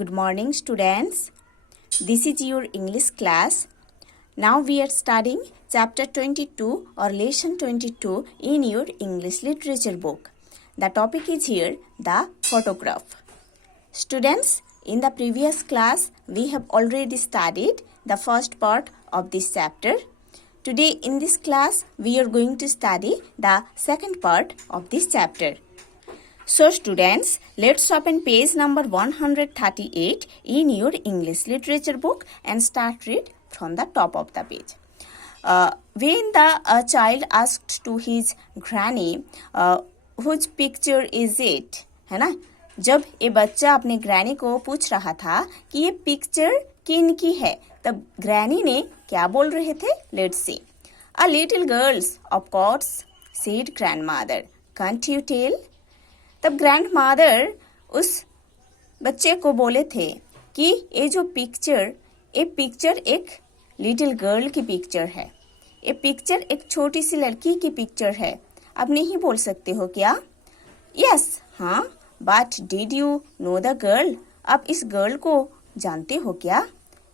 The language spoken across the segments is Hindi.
Good morning, students. This is your English class. Now we are studying chapter 22 or lesson 22 in your English literature book. The topic is here the photograph. Students, in the previous class we have already studied the first part of this chapter. Today in this class we are going to study the second part of this chapter. So students, let's open page number 138 in your English literature book and start read from the top of the page. When the child asked to his granny, whose picture is it? है ना? जब ये बच्चा अपने ग्रैनी को पूछ रहा था कि ये पिक्चर किन की है, तब ग्रैनी ने क्या बोल रहे थे? Let's see. A little girl's, of course, said grandmother. Can't you tell? तब ग्रैंड मदर उस बच्चे को बोले थे कि ये पिक्चर एक लिटिल गर्ल की पिक्चर है, ये पिक्चर एक छोटी सी लड़की की पिक्चर है. आप नहीं बोल सकते हो क्या? यस, हाँ, but did you know the girl? आप इस गर्ल को जानते हो क्या?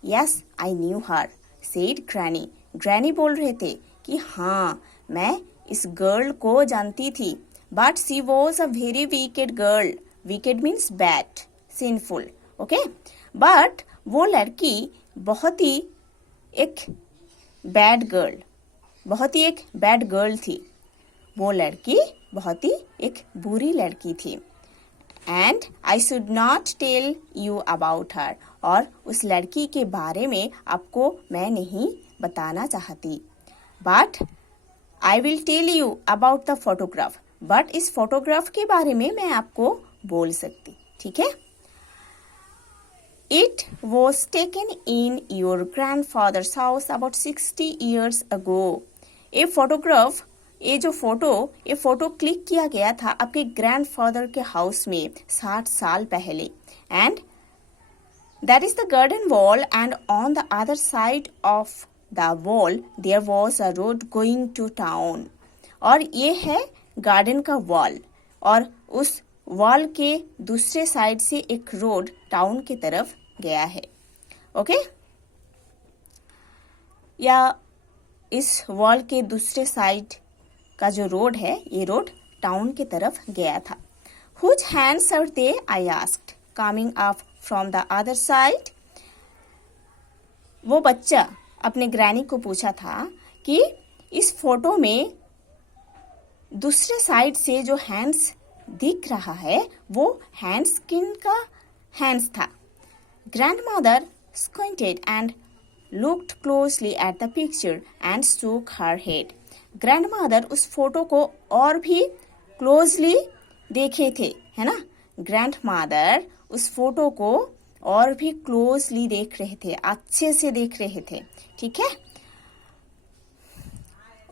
Yes, I knew her, said granny. Granny बोल रहे थे कि हाँ, मैं इस गर्ल को जानती थी. But she was a very wicked girl. Wicked means bad, sinful. Okay? But वो लड़की बहुत ही एक bad girl थी. वो लड़की बहुत ही एक बुरी लड़की थी. And I should not tell you about her. और उस लड़की के बारे में आपको मैं नहीं बताना चाहती. But I will tell you about the photograph. But इस फोटोग्राफ के बारे में मैं आपको बोल सकती. ठीक है? It was taken in your grandfather's house about 60 years ago. ये फोटो क्लिक किया गया था आपके ग्रैंडफादर के हाउस में 60 साल पहले. And that is the garden wall, and on the other side of the wall there was a road going to town. और ये है गार्डन का वॉल, और उस वॉल के दूसरे साइड से एक रोड टाउन की तरफ गया है. ओके? या इस वॉल के दूसरे साइड का जो रोड है, ये रोड टाउन की तरफ गया था. Whose hands are they? I asked, coming up from the other side. वो बच्चा अपने ग्रैनी को पूछा था कि इस फोटो में दूसरे साइड से जो हैंड्स दिख रहा है, वो हैंड्स किन का हैंड्स था? Grandmother squinted and looked closely at the picture and shook her head. Grandmother उस फोटो को और भी क्लोजली देखे थे, है ना? ग्रैंडमदर उस फोटो को और भी क्लोजली देख रहे थे, अच्छे से देख रहे थे. ठीक है?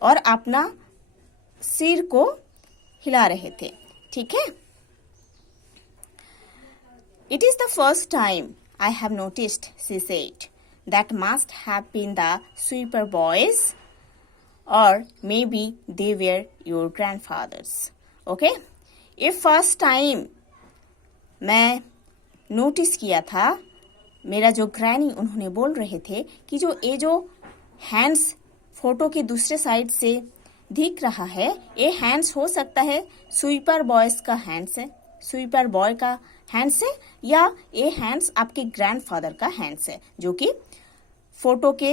और अपना सिर को हिला रहे थे. ठीक है? It is the first time I have noticed, she said. That must have been the sweeper boys, or maybe they were your grandfathers. Okay? ये फर्स्ट टाइम मैं नोटिस किया था. मेरा जो ग्रैनी उन्होंने बोल रहे थे कि जो हैंड्स फोटो के दूसरे साइड से दिख रहा है, ये हैंड्स हो सकता है स्वीपर बॉयज का हैंड्स है, स्वीपर बॉय का हैंड्स है, या ये हैंड्स आपके ग्रैंडफादर का हैंड्स है, जो कि फोटो के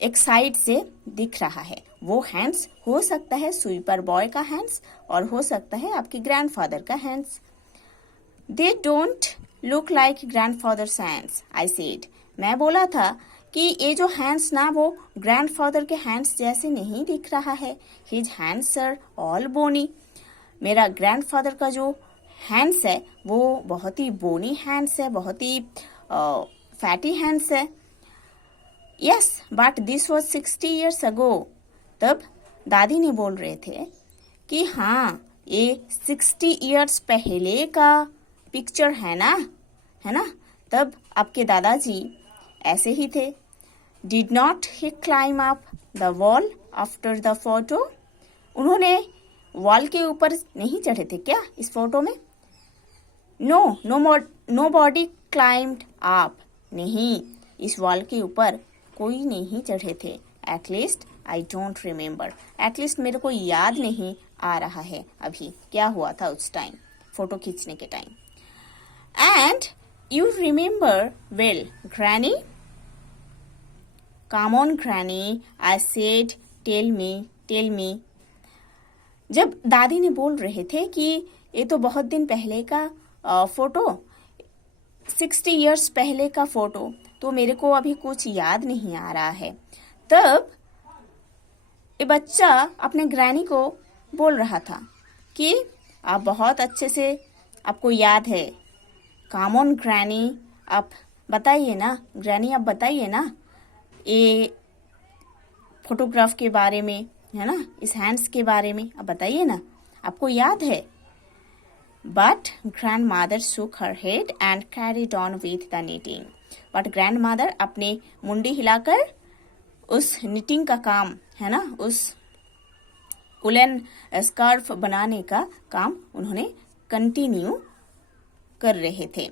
एक साइड से दिख रहा है. वो हैंड्स हो सकता है स्वीपर बॉय का हैंड्स, और हो सकता है आपके ग्रैंडफादर का hands. They don't look like grandfathers hands, I said. मैं बोला था कि ये जो हैंड्स ना, वो ग्रैंडफादर के हैंड्स जैसे नहीं दिख रहा है. हिज हैंड्स आर ऑल बोनी. मेरा ग्रैंडफादर का जो हैंड्स है वो बहुत ही बोनी हैंड्स है, बहुत ही फैटी हैंड्स है. Yes, but this was 60 years ago. तब दादी ने बोल रहे थे कि हाँ, ये 60 years पहले का पिक्चर है ना? तब आपके दादाजी ऐसे ही थे. Did not he climb up the wall after the photo? उन्होंने वॉल के ऊपर नहीं चढ़े थे क्या इस फोटो में? No more Nobody climbed up. नहीं, इस वॉल के ऊपर कोई नहीं चढ़े थे. At least I don't remember. At least मेरे को याद नहीं आ रहा है अभी क्या हुआ था उस टाइम, फोटो खींचने के time. And you remember well, Granny? Come on, Granny, I said, tell me, tell me. जब दादी ने बोल रहे थे कि ये तो बहुत दिन पहले का फोटो, 60 इयर्स पहले का फोटो, तो मेरे को अभी कुछ याद नहीं आ रहा है. तब ये बच्चा अपने ग्रैनी को बोल रहा था कि आप बहुत अच्छे से, आपको याद है. काम ऑन ग्रैनी, आप बताइए ना, ग्रैनी आप बताइए ना ये फोटोग्राफ के बारे में, है ना, इस हैंड्स के बारे में आप बताइए ना, आपको याद है. बट ग्रैंड मादर shook her head and carried on with the knitting. But grand मादर अपने मुंडी हिलाकर उस निटिंग का काम, है ना, उस उलन स्कार्फ बनाने का काम उन्होंने कंटिन्यू कर रहे थे.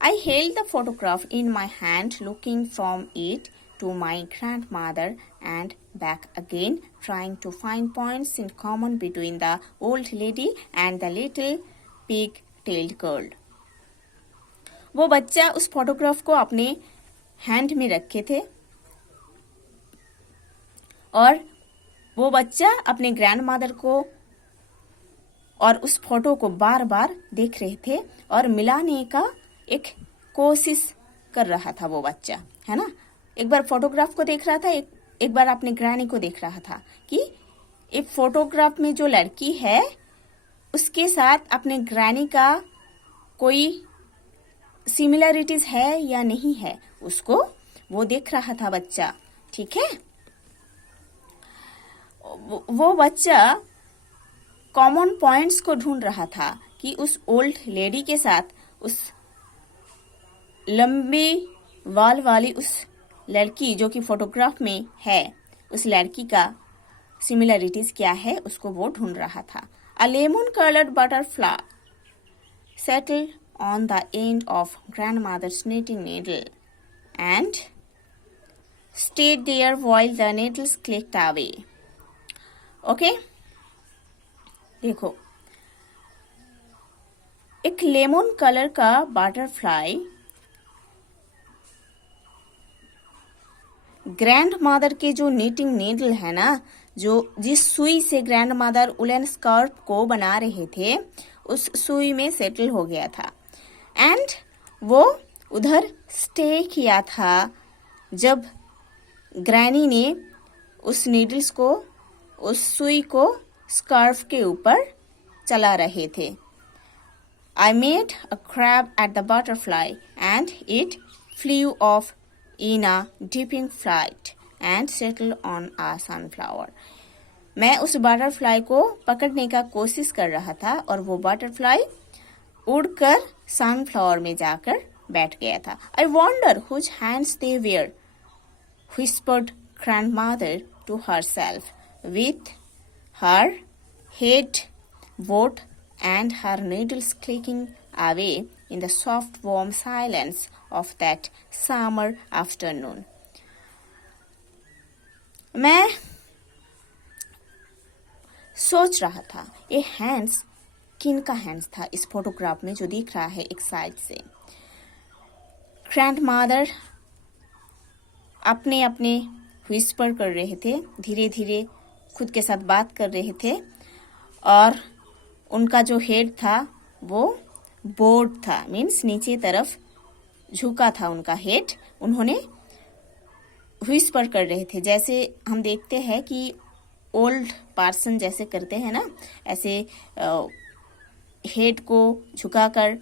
I held the photograph in my hand, looking from it to my grandmother and back again, trying to find points in common between the old lady and the little pig-tailed girl. वो बच्चा उस फोटोग्राफ को अपने हैंड में रखे थे और वो बच्चा अपने ग्रैंडमदर को और उस फोटो को बार बार देख रहे थे और मिलाने का एक कोशिश कर रहा था वो बच्चा, है ना. एक बार फोटोग्राफ को देख रहा था, एक बार अपने ग्रैनी को देख रहा था कि एक फोटोग्राफ में जो लड़की है उसके साथ अपने ग्रैनी का कोई सिमिलरिटीज है या नहीं है, उसको वो देख रहा था बच्चा. ठीक है, वो बच्चा कॉमन पॉइंट्स को ढूंढ रहा था कि उस ओल्ड लेडी के साथ उस लंबी वाल वाली उस लड़की जो कि फोटोग्राफ में है, उस लड़की का सिमिलरिटीज क्या है, उसको वो ढूंढ रहा था. A lemon colored butterfly settled on the end of grandmother's knitting needle and stayed there while the needles clicked away. Okay? देखो, एक लेमन कलर का बटरफ्लाई ग्रैंड मदर के जो नीटिंग नीडल है ना, जो जिस सुई से ग्रैंड मदर उलन स्कार्फ को बना रहे थे, उस सुई में सेटल हो गया था. एंड वो उधर स्टे किया था जब ग्रैनी ने उस नीडल्स को, उस सुई को स्कार्फ के ऊपर चला रहे थे. I made a grab at the butterfly and it flew off in a dipping flight and settled on a sunflower. मैं उस बटरफ्लाई को पकड़ने का कोशिश कर रहा था और वो बटरफ्लाई उड़कर सनफ्लावर में जाकर बैठ गया था. I wonder whose hands they were, whispered grandmother to herself, with her head bowed and her needles clicking away in the soft warm silence of that summer afternoon. मैं सोच रहा था ये हैंड्स किन का हैंड्स था इस फोटोग्राफ में जो दिख रहा है एक साइड से. ग्रैंडमदर अपने अपने व्हिस्पर कर रहे थे, धीरे धीरे खुद के साथ बात कर रहे थे और उनका जो हेड था वो बोर्ड था, मीन्स नीचे तरफ झुका था उनका हेड. उन्होंने व्हिस्पर कर रहे थे, जैसे हम देखते हैं कि ओल्ड पर्सन जैसे करते हैं ना, ऐसे हेड को झुकाकर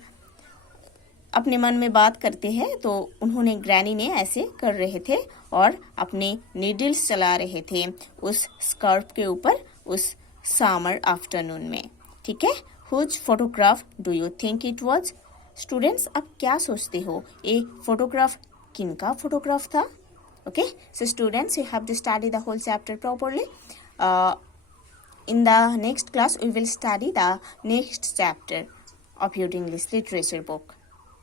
अपने मन में बात करते हैं. तो उन्होंने, ग्रैनी ने ऐसे कर रहे थे और अपने नीडल्स चला रहे थे उस स्कार्फ के ऊपर उस समर आफ्टरनून में. ठीक है, whose photograph do you think it was? Students, आप क्या सोचते हो ये फोटोग्राफ किन का फोटोग्राफ था? Okay, so students, you have to study the whole chapter properly. In the next class, we will study the next chapter of your English literature book.